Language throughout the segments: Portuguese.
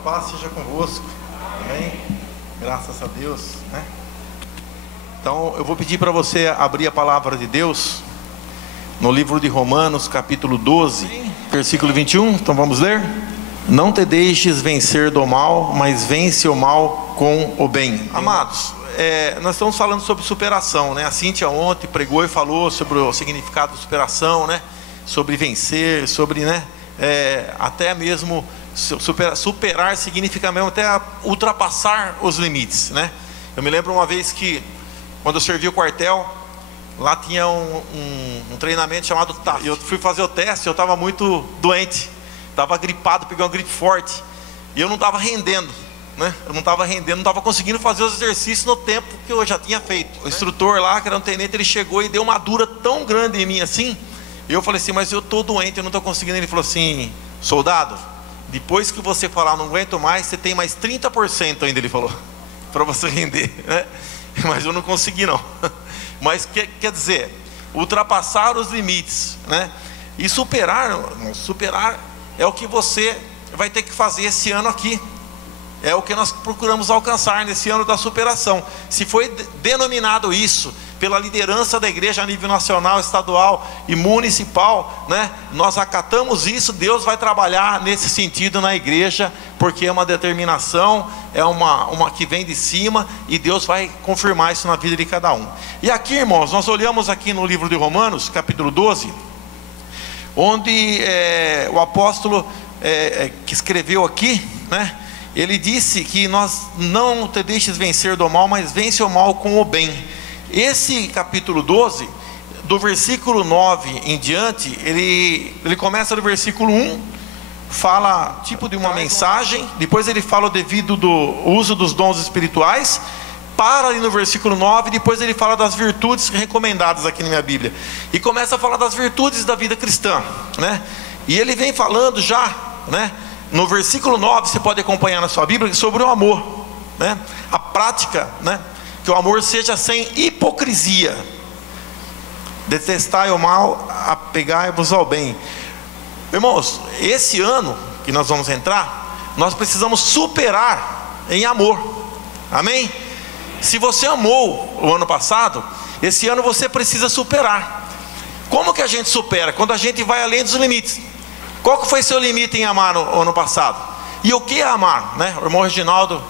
paz seja convosco. Amém? Graças a Deus, né? Então eu vou pedir para você abrir a palavra de Deus no livro de Romanos, capítulo 12, versículo 21. Então vamos ler. Não te deixes vencer do mal, mas vence o mal com o bem. Amados, nós estamos falando sobre superação, né? A Cíntia ontem pregou e falou sobre o significado de superação, né? Sobre vencer, sobre, né? Até mesmo superar significa mesmo até ultrapassar os limites, né? Eu me lembro uma vez que, quando eu servi o quartel, lá tinha um treinamento chamado TAF. Eu fui fazer o teste, eu estava muito doente, estava gripado, peguei uma gripe forte, e eu não estava rendendo, né? Eu não estava rendendo, não estava conseguindo fazer os exercícios no tempo que eu já tinha feito. O instrutor lá, que era um tenente, ele chegou e deu uma dura tão grande em mim assim, e eu falei assim, mas eu estou doente, eu não estou conseguindo. Ele falou assim, soldado, depois que você falar não aguento mais, você tem mais 30% ainda, ele falou, para você render, né? Mas eu não consegui não. Mas quer dizer, ultrapassar os limites, né? E superar é o que você vai ter que fazer esse ano aqui. É o que nós procuramos alcançar nesse ano da superação. Se foi denominado isso pela liderança da igreja a nível nacional, estadual e municipal, né? Nós acatamos isso. Deus vai trabalhar nesse sentido na igreja, porque é uma determinação, é uma que vem de cima, e Deus vai confirmar isso na vida de cada um. E aqui, irmãos, nós olhamos aqui no livro de Romanos, capítulo 12, onde o apóstolo que escreveu aqui, né? Ele disse que nós não te deixes vencer do mal, mas vence o mal com o bem. Esse capítulo 12, do versículo 9 em diante, ele começa no versículo 1, fala tipo de uma mensagem, depois ele fala o devido do uso dos dons espirituais, para ali no versículo 9, depois ele fala das virtudes recomendadas aqui na minha Bíblia, e começa a falar das virtudes da vida cristã, né? E ele vem falando já, né? No versículo 9, você pode acompanhar na sua Bíblia, sobre o amor, né? A prática, né? Que o amor seja sem hipocrisia. Detestai o mal, apegai-vos ao bem. Irmãos, esse ano que nós vamos entrar, nós precisamos superar em amor. Amém? Se você amou o ano passado, esse ano você precisa superar. Como que a gente supera? Quando a gente vai além dos limites. Qual que foi seu limite em amar no ano passado? E o que é amar, né? O irmão Reginaldo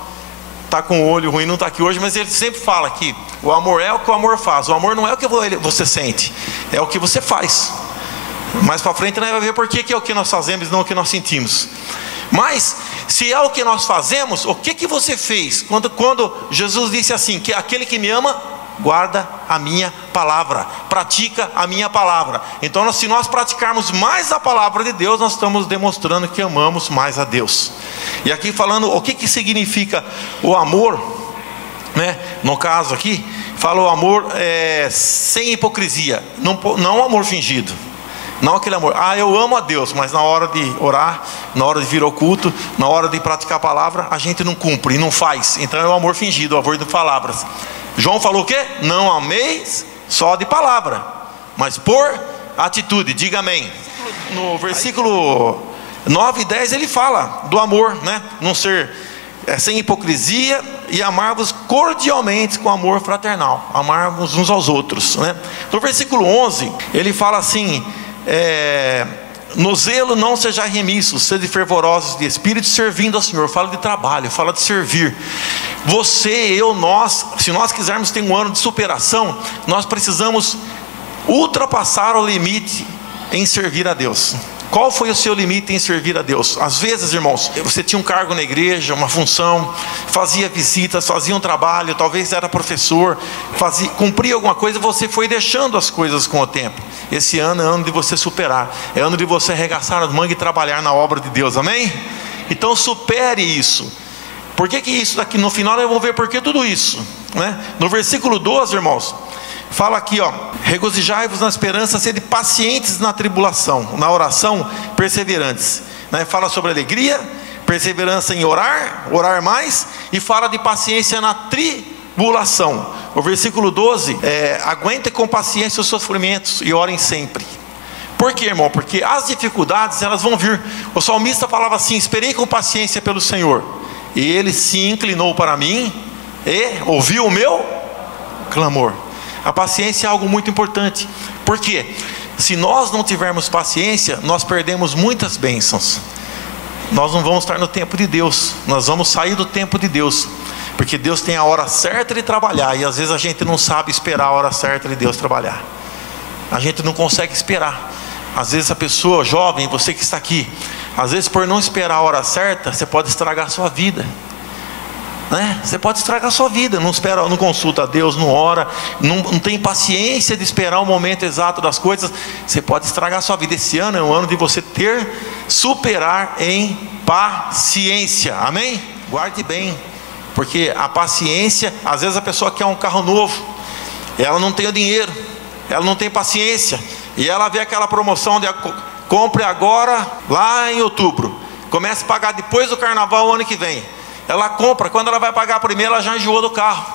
está com o olho ruim, não está aqui hoje, mas ele sempre fala que o amor é o que o amor faz. O amor não é o que você sente, é o que você faz. Mais para frente nós vamos ver por que é o que nós fazemos, não o que nós sentimos. Mas se é o que nós fazemos, o que você fez quando Jesus disse assim, que aquele que me ama guarda a minha palavra, pratica a minha palavra. Então se nós praticarmos mais a palavra de Deus, nós estamos demonstrando que amamos mais a Deus. E aqui falando o que significa o amor, né? No caso aqui, fala o amor sem hipocrisia, não amor fingido. Não aquele amor, eu amo a Deus, mas na hora de orar, na hora de vir ao culto, na hora de praticar a palavra, a gente não cumpre, não faz. Então é o amor fingido, o amor de palavras. João falou o quê? Não ameis só de palavra, mas por atitude. Diga amém. No versículo 9 e 10 ele fala do amor, né? Não ser sem hipocrisia, e amar-vos cordialmente com amor fraternal, amar-vos uns aos outros, né? No versículo 11 ele fala assim, no zelo não sejais remissos, sede fervorosos de espírito, servindo ao Senhor. Fala de trabalho, fala de servir. Você, eu, nós, se nós quisermos ter um ano de superação, nós precisamos ultrapassar o limite em servir a Deus. Qual foi o seu limite em servir a Deus? Às vezes, irmãos, você tinha um cargo na igreja, uma função, fazia visitas, fazia um trabalho, talvez era professor, cumpria alguma coisa, e você foi deixando as coisas com o tempo. Esse ano é ano de você superar, é ano de você arregaçar as mangas e trabalhar na obra de Deus, amém? Então supere isso. Por que isso daqui? No final eu vou ver por que tudo isso, né? No versículo 12, irmãos, fala aqui, ó, regozijai-vos na esperança, sede pacientes na tribulação, na oração perseverantes, né? Fala sobre alegria, perseverança em orar mais, e fala de paciência na tribulação. O versículo 12 aguentem com paciência os sofrimentos e orem sempre. Por quê, irmão? Porque as dificuldades, elas vão vir. O salmista falava assim: esperei com paciência pelo Senhor, e Ele se inclinou para mim e ouviu o meu clamor. A paciência é algo muito importante. Por quê? Se nós não tivermos paciência, nós perdemos muitas bênçãos. Nós não vamos estar no tempo de Deus, nós vamos sair do tempo de Deus, porque Deus tem a hora certa de trabalhar, e às vezes a gente não sabe esperar a hora certa de Deus trabalhar. A gente não consegue esperar. Às vezes a pessoa jovem, você que está aqui, às vezes por não esperar a hora certa, você pode estragar a sua vida, né? Você pode estragar a sua vida, não espera, não consulta a Deus, não ora, não tem paciência de esperar o momento exato das coisas. Você pode estragar a sua vida. Esse ano é um ano de você superar em paciência, amém? Guarde bem, porque a paciência, às vezes a pessoa quer um carro novo, ela não tem o dinheiro, ela não tem paciência, e ela vê aquela promoção de compre agora, lá em outubro, comece a pagar depois do carnaval o ano que vem. Ela compra, quando ela vai pagar a primeira, ela já enjoou do carro,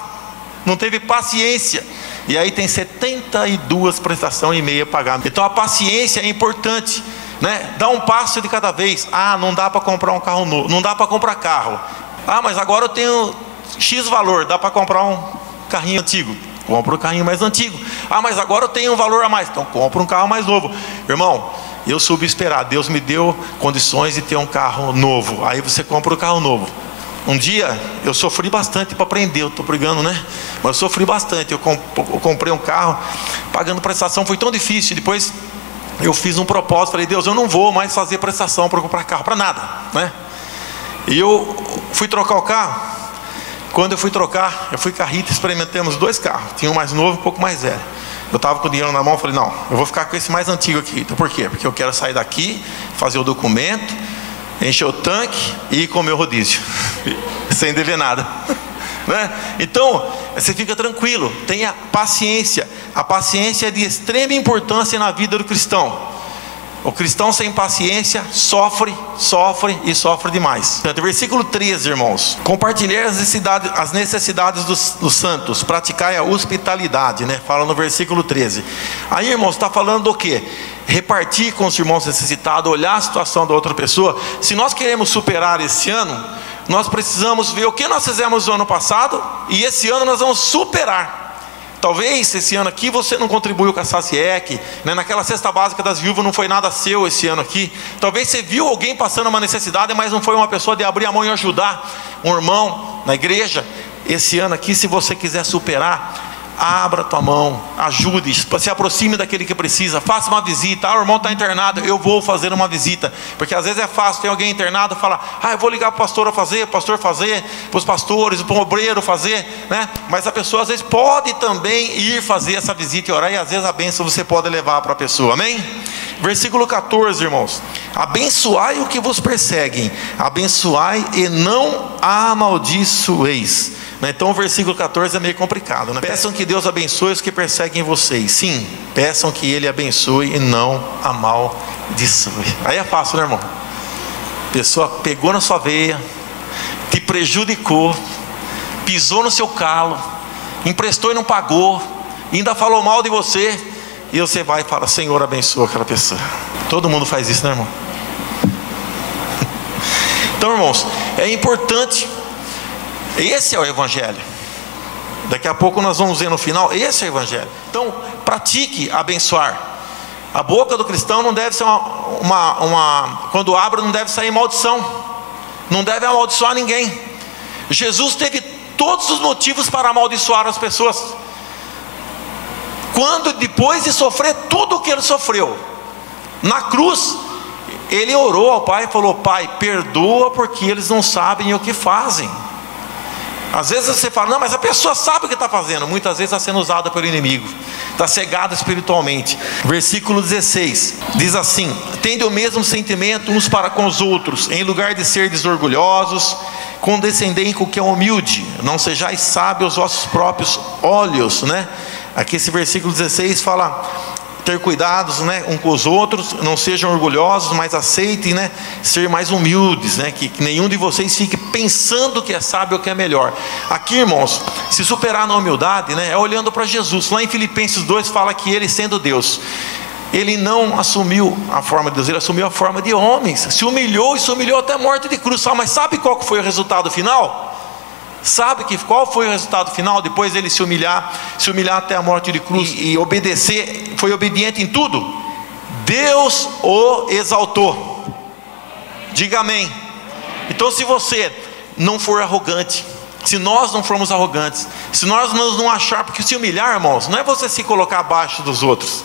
não teve paciência, e aí tem 72 prestações e meia pagadas. Então a paciência é importante, né? Dá um passo de cada vez. Ah, não dá para comprar um carro novo, não dá para comprar carro. Ah, mas agora eu tenho X valor, dá para comprar um carrinho antigo. Compra um carrinho mais antigo. Ah, mas agora eu tenho um valor a mais, então compra um carro mais novo. Irmão, eu soube esperar. Deus me deu condições de ter um carro novo. Aí você compra o carro novo. Um dia eu sofri bastante para aprender, eu estou brigando, né? Mas eu sofri bastante. Eu comprei um carro, pagando prestação, foi tão difícil. Depois eu fiz um propósito, falei: Deus, eu não vou mais fazer prestação para comprar carro, para nada, né? E eu fui trocar o carro. Quando eu fui trocar, eu fui com a Rita, experimentamos 2 carros. Tinha um mais novo e um pouco mais velho. Eu estava com o dinheiro na mão, falei: não, eu vou ficar com esse mais antigo aqui. Então por quê? Porque eu quero sair daqui, fazer o documento, encher o tanque e ir comer o rodízio sem dever nada, né? Então você fica tranquilo, tenha paciência. A paciência é de extrema importância na vida do cristão. O cristão sem paciência sofre e sofre demais. Então, versículo 13, irmãos: compartilhar as necessidades dos santos, praticai a hospitalidade, né? Fala no versículo 13. Aí, irmãos, está falando do quê? Repartir com os irmãos necessitados, olhar a situação da outra pessoa. Se nós queremos superar esse ano, nós precisamos ver o que nós fizemos no ano passado, e esse ano nós vamos superar. Talvez esse ano aqui você não contribuiu com a SACIEC, né? Naquela cesta básica das viúvas não foi nada seu esse ano aqui. Talvez você viu alguém passando uma necessidade, mas não foi uma pessoa de abrir a mão e ajudar um irmão na igreja. Esse ano aqui, se você quiser superar, abra tua mão, ajude, se aproxime daquele que precisa, faça uma visita. Ah, o irmão está internado, eu vou fazer uma visita. Porque às vezes é fácil, tem alguém internado, fala: ah, eu vou ligar para o pastor fazer, para os pastores, para o obreiro fazer, né? Mas a pessoa às vezes pode também ir fazer essa visita e orar, e às vezes a bênção você pode levar para a pessoa, amém? Versículo 14, irmãos: abençoai o que vos perseguem, abençoai e não amaldiçoeis. Então o versículo 14 é meio complicado, né? Peçam que Deus abençoe os que perseguem vocês. Sim, peçam que Ele abençoe e não amaldiçoe. Aí é fácil, né, irmão? A pessoa pegou na sua veia, te prejudicou, pisou no seu calo, emprestou e não pagou, ainda falou mal de você, e você vai e fala: Senhor, abençoa aquela pessoa. Todo mundo faz isso, né, irmão? Então, irmãos, é importante. Esse é o Evangelho. Daqui a pouco nós vamos ver no final. Esse é o Evangelho. Então, pratique abençoar. A boca do cristão não deve ser quando abre, não deve sair maldição. Não deve amaldiçoar ninguém. Jesus teve todos os motivos para amaldiçoar as pessoas. Quando, depois de sofrer tudo o que ele sofreu na cruz, ele orou ao Pai e falou: Pai, perdoa, porque eles não sabem o que fazem. Às vezes você fala: não, mas a pessoa sabe o que está fazendo. Muitas vezes está sendo usada pelo inimigo, está cegada espiritualmente. Versículo 16 diz assim: tende o mesmo sentimento uns para com os outros, em lugar de serdes orgulhosos, condescendem com o que é humilde, não sejais sábios aos vossos próprios olhos, né? Aqui esse versículo 16 fala: ter cuidados, né, um com os outros, não sejam orgulhosos, mas aceitem, né, ser mais humildes, né, que nenhum de vocês fique pensando que é sábio ou que é melhor. Aqui, irmãos, se superar na humildade, né, é olhando para Jesus. Lá em Filipenses 2 fala que Ele, sendo Deus, ele não assumiu a forma de Deus, ele assumiu a forma de homens, se humilhou e se humilhou até a morte de cruz. Mas sabe qual que foi o resultado final? Qual foi o resultado final? Depois dele se humilhar até a morte de cruz e obedecer, foi obediente em tudo. Deus o exaltou. Diga amém. Então, se você não for arrogante, se nós não formos arrogantes, se nós não achar, porque se humilhar, irmãos, não é você se colocar abaixo dos outros,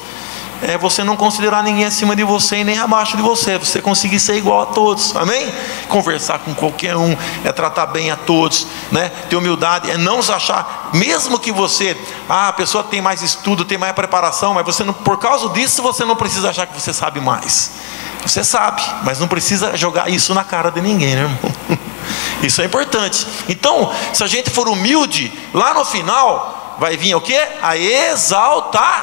é você não considerar ninguém acima de você e nem abaixo de você, você conseguir ser igual a todos, amém? Conversar com qualquer um, é tratar bem a todos, né? Ter humildade, é não se achar, mesmo que você, a pessoa tem mais estudo, tem mais preparação, mas você não, por causa disso, você não precisa achar que você sabe mais. Você sabe, mas não precisa jogar isso na cara de ninguém, né, irmão? Isso é importante. Então, se a gente for humilde, lá no final vai vir o quê? A exaltação.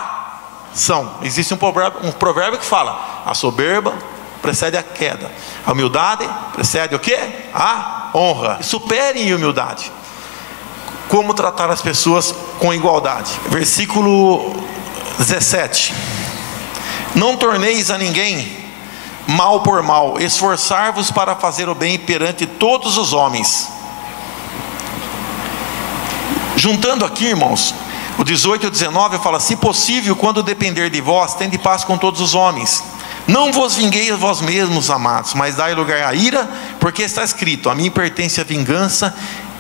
Existe um provérbio que fala: a soberba precede a queda, a humildade precede o quê? A honra. Supere em humildade. Como tratar as pessoas com igualdade. Versículo 17: não torneis a ninguém mal por mal, esforçar-vos para fazer o bem perante todos os homens. Juntando aqui, irmãos, o 18 e o 19 fala: se possível, quando depender de vós, tende paz com todos os homens. Não vos vingueis vós mesmos, amados, mas dai lugar à ira, porque está escrito: a mim pertence a vingança,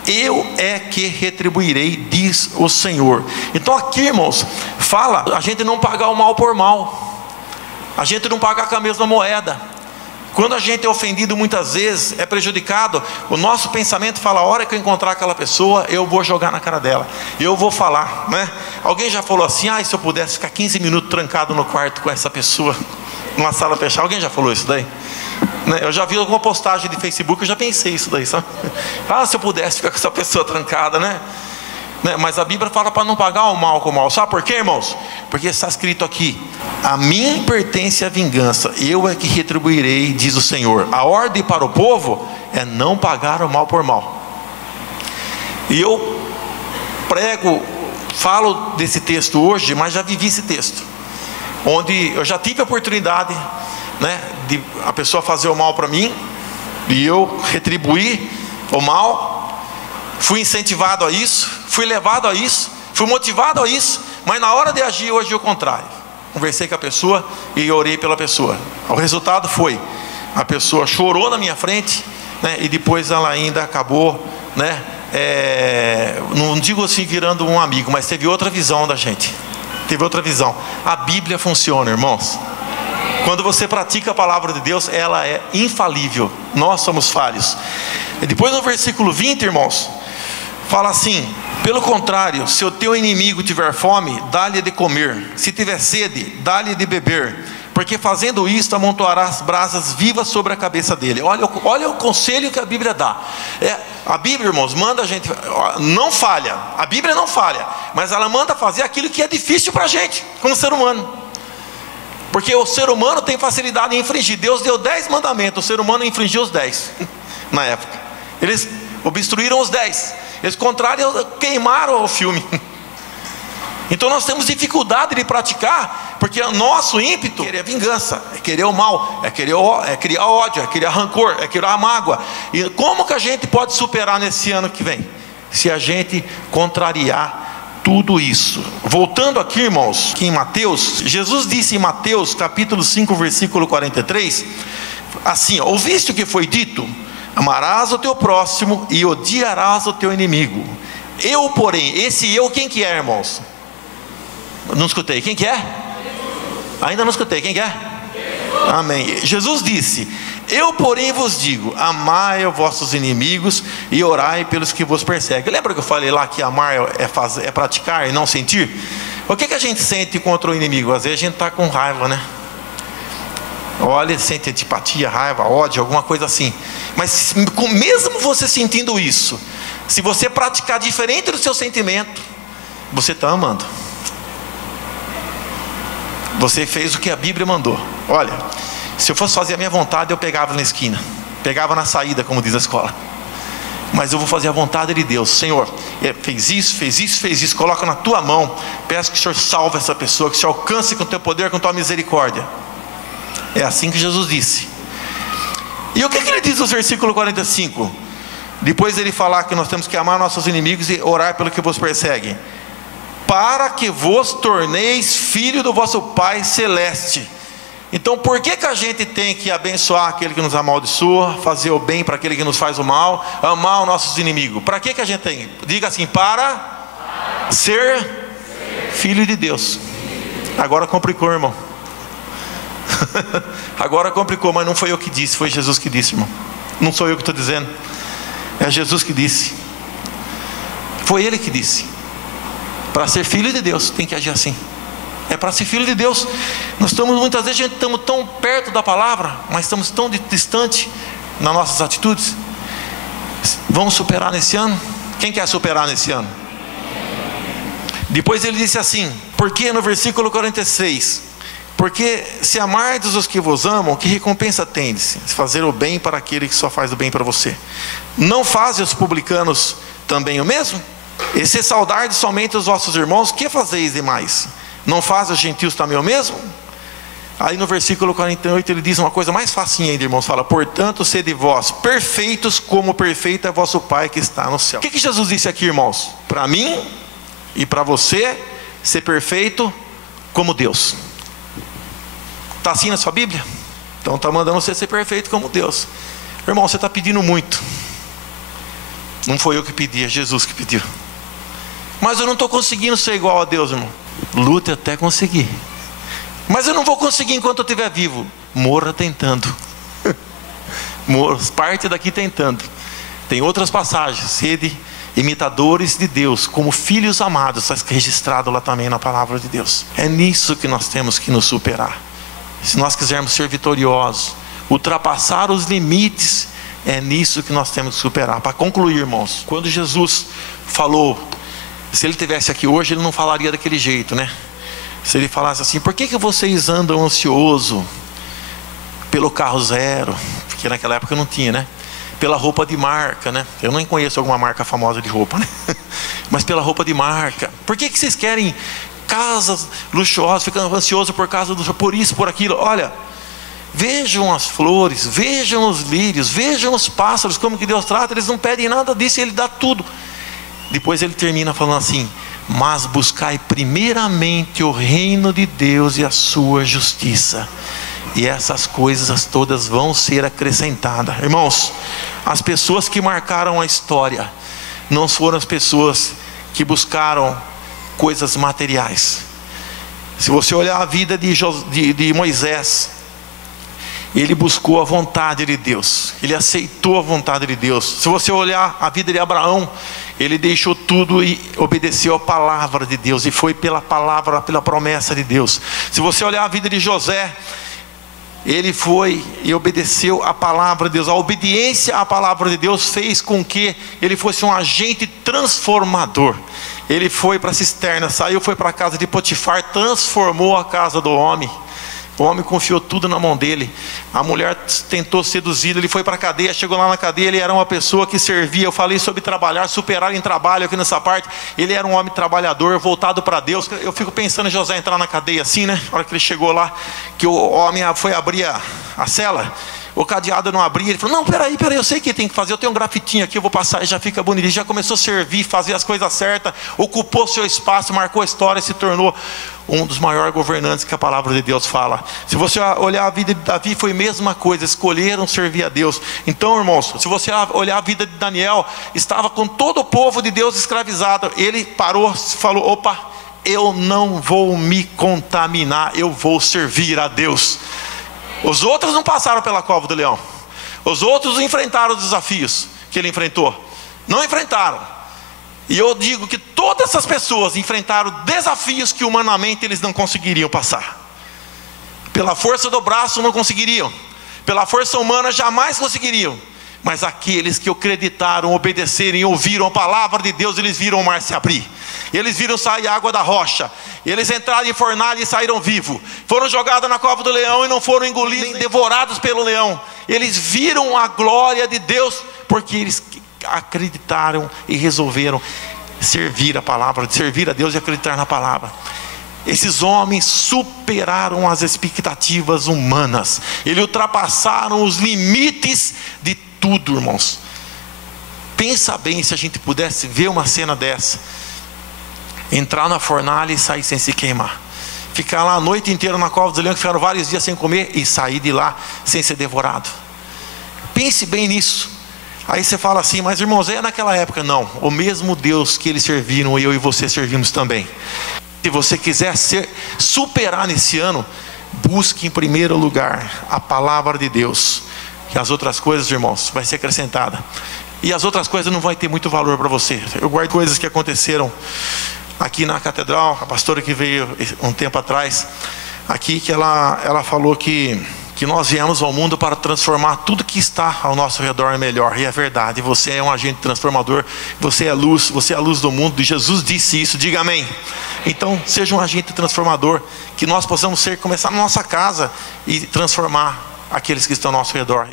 eu é que retribuirei, diz o Senhor. Então aqui, irmãos, fala a gente não pagar o mal por mal, a gente não pagar com a mesma moeda. Quando a gente é ofendido muitas vezes, é prejudicado, o nosso pensamento fala: a hora que eu encontrar aquela pessoa, eu vou jogar na cara dela, eu vou falar, né? Alguém já falou assim: se eu pudesse ficar 15 minutos trancado no quarto com essa pessoa, numa sala fechada. Alguém já falou isso daí? Eu já vi alguma postagem de Facebook, eu já pensei isso daí, sabe? Se eu pudesse ficar com essa pessoa trancada, né? Mas a Bíblia fala para não pagar o mal com o mal. Sabe por quê, irmãos? Porque está escrito aqui: a mim pertence a vingança, eu é que retribuirei, diz o Senhor. A ordem para o povo é não pagar o mal por mal. E eu falo desse texto hoje, mas já vivi esse texto, onde eu já tive a oportunidade, né, de a pessoa fazer o mal para mim, e eu retribuir o mal. Fui incentivado a isso, fui levado a isso, fui motivado a isso, mas na hora de agir, eu agi ao contrário. Conversei com a pessoa e orei pela pessoa. O resultado foi: a pessoa chorou na minha frente, né, e depois ela ainda acabou, né, não digo assim virando um amigo, mas teve outra visão da gente. Teve outra visão. A Bíblia funciona, irmãos. Quando você pratica a palavra de Deus, ela é infalível. Nós somos falhos. E depois no versículo 20, irmãos, fala assim: pelo contrário, se o teu inimigo tiver fome, dá-lhe de comer, se tiver sede, dá-lhe de beber, porque fazendo isto amontoarás brasas vivas sobre a cabeça dele. Olha o conselho que a Bíblia dá. A Bíblia, irmãos, manda a gente, não falha, a Bíblia não falha, mas ela manda fazer aquilo que é difícil para a gente, como ser humano. Porque o ser humano tem facilidade em infringir. Deus deu 10 mandamentos, o ser humano infringiu os 10 na época. Eles obstruíram os 10. Eles queimaram o filme. Então nós temos dificuldade de praticar, porque o nosso ímpeto é querer vingança, é querer o mal, é criar ódio, é criar rancor, é criar mágoa. E como que a gente pode superar nesse ano que vem? Se a gente contrariar tudo isso. Voltando aqui, irmãos, aqui em Mateus, Jesus disse em Mateus capítulo 5, versículo 43, assim: ouviste o que foi dito? Amarás o teu próximo e odiarás o teu inimigo. Eu, porém, esse eu, quem que é, irmãos? Não escutei, quem que é? Ainda não escutei, quem que é? Amém. Jesus disse: eu, porém, vos digo, amai os vossos inimigos e orai pelos que vos perseguem. Lembra que eu falei lá que amar é praticar e não sentir? O que a gente sente contra o inimigo? Às vezes a gente está com raiva, né? Olha, sente antipatia, raiva, ódio, alguma coisa assim. Mas mesmo você sentindo isso, se você praticar diferente do seu sentimento, você está amando. Você fez o que a Bíblia mandou. Olha, se eu fosse fazer a minha vontade, eu pegava na esquina, pegava na saída, como diz a escola. mas eu vou fazer a vontade de Deus. Senhor, fez isso, coloca na tua mão. Peço que o Senhor salve essa pessoa, que o Senhor alcance com o teu poder, com a tua misericórdia. É assim que Jesus disse. E o que ele diz no versículo 45? Depois ele falar que nós temos que amar nossos inimigos e orar pelo que vos perseguem, para que vos torneis filho do vosso Pai Celeste. Então por que a gente tem que abençoar aquele que nos amaldiçoa, fazer o bem para aquele que nos faz o mal, amar os nossos inimigos? Para que a gente tem? Diga assim: para ser filho de Deus. Agora complicou, irmão. Agora complicou, mas não foi eu que disse, foi Jesus que disse, irmão. Não sou eu que estou dizendo, é Jesus que disse. Foi Ele que disse. Para ser filho de Deus tem que agir assim. É para ser filho de Deus. Nós estamos, muitas vezes, estamos tão perto da palavra, mas estamos tão distante nas nossas atitudes. Vamos superar nesse ano? Quem quer superar nesse ano? Depois ele disse assim, porque no versículo 46, porque se amardes os que vos amam, que recompensa tendes? Fazer o bem para aquele que só faz o bem para você. Não fazem os publicanos também o mesmo? E se saudardes somente os vossos irmãos, que fazeis demais? Não fazem os gentios também o mesmo? Aí no versículo 48 ele diz uma coisa mais facinha ainda, irmãos. Fala: portanto sede vós perfeitos, como perfeito é vosso Pai que está no céu. O que Jesus disse aqui, irmãos? Para mim e para você ser perfeito como Deus. Está assim na sua Bíblia? Então está mandando você ser perfeito como Deus. Irmão, você está pedindo muito. Não foi eu que pedi, é Jesus que pediu. Mas eu não estou conseguindo ser igual a Deus, irmão. Lute até conseguir. Mas eu não vou conseguir enquanto eu estiver vivo. Morra tentando. Morra, parte daqui tentando. Tem outras passagens. Sede imitadores de Deus, como filhos amados. Está registrado lá também na palavra de Deus. É nisso que nós temos que nos superar. Se nós quisermos ser vitoriosos, ultrapassar os limites, é nisso que nós temos que superar. Para concluir, irmãos, quando Jesus falou, se ele estivesse aqui hoje, ele não falaria daquele jeito, né? Se ele falasse assim: por que vocês andam ansioso pelo carro zero? Porque naquela época não tinha, né? Pela roupa de marca, né? Eu não conheço alguma marca famosa de roupa, né? Mas pela roupa de marca. Por que vocês querem casas luxuosas, ficam ansiosos por causa do, por isso, por aquilo? Olha, vejam as flores, vejam os lírios, vejam os pássaros, como que Deus trata. Eles não pedem nada disso, Ele dá tudo. Depois ele termina falando assim: mas buscai primeiramente o reino de Deus e a sua justiça, e essas coisas todas vão ser acrescentadas. Irmãos, as pessoas que marcaram a história não foram as pessoas que buscaram coisas materiais. Se você olhar a vida de Moisés, ele buscou a vontade de Deus, ele aceitou a vontade de Deus. Se você olhar a vida de Abraão, ele deixou tudo e obedeceu a palavra de Deus, e foi pela palavra, pela promessa de Deus. Se você olhar a vida de José, ele foi e obedeceu a palavra de Deus. A obediência à palavra de Deus fez com que ele fosse um agente transformador. Ele foi para a cisterna, saiu, foi para a casa de Potifar, transformou a casa do homem. O homem confiou tudo na mão dele. A mulher tentou seduzi-lo, ele foi para a cadeia, chegou lá na cadeia, ele era uma pessoa que servia. Eu falei sobre trabalhar, superar em trabalho aqui nessa parte. Ele era um homem trabalhador, voltado para Deus. Eu fico pensando em José entrar na cadeia assim, né? Na hora que ele chegou lá, que o homem foi abrir a cela, o cadeado não abria. Ele falou: não, peraí, eu sei o que tem que fazer. Eu tenho um grafitinho aqui, eu vou passar e já fica bonito. Ele já começou a servir, fazer as coisas certas, ocupou seu espaço, marcou a história, se tornou um dos maiores governantes que a palavra de Deus fala. Se você olhar a vida de Davi, foi a mesma coisa, escolheram servir a Deus. Então, irmãos, se você olhar a vida de Daniel, estava com todo o povo de Deus escravizado. Ele parou, falou: opa, eu não vou me contaminar, eu vou servir a Deus. Os outros não passaram pela cova do leão. Os outros enfrentaram os desafios que ele enfrentou. Não enfrentaram. E eu digo que todas essas pessoas enfrentaram desafios que humanamente eles não conseguiriam passar. Pela força do braço não conseguiriam, pela força humana jamais conseguiriam. Mas aqueles que acreditaram, obedeceram e ouviram a palavra de Deus, eles viram o mar se abrir. Eles viram sair água da rocha. Eles entraram em fornalha e saíram vivos. Foram jogados na cova do leão e não foram engolidos, nem devorados pelo leão. Eles viram a glória de Deus, porque eles acreditaram e resolveram servir a palavra, servir a Deus e acreditar na palavra. Esses homens superaram as expectativas humanas. Eles ultrapassaram os limites de tudo, irmãos. Pensa bem se a gente pudesse ver uma cena dessa. Entrar na fornalha e sair sem se queimar. Ficar lá a noite inteira na cova dos leões, ficaram vários dias sem comer e sair de lá sem ser devorado. Pense bem nisso. Aí você fala assim, mas irmãos, é naquela época. Não, o mesmo Deus que eles serviram, eu e você servimos também. Se você quiser superar nesse ano, busque em primeiro lugar a palavra de Deus. E as outras coisas, irmãos, vai ser acrescentada. E as outras coisas não vai ter muito valor para você. Eu guardo coisas que aconteceram aqui na catedral. A pastora que veio um tempo atrás aqui, que ela falou que nós viemos ao mundo para transformar tudo que está ao nosso redor em melhor. E é verdade, você é um agente transformador. Você é a luz do mundo. E Jesus disse isso, diga amém. Então seja um agente transformador, que nós possamos começar na nossa casa e transformar aqueles que estão ao nosso redor.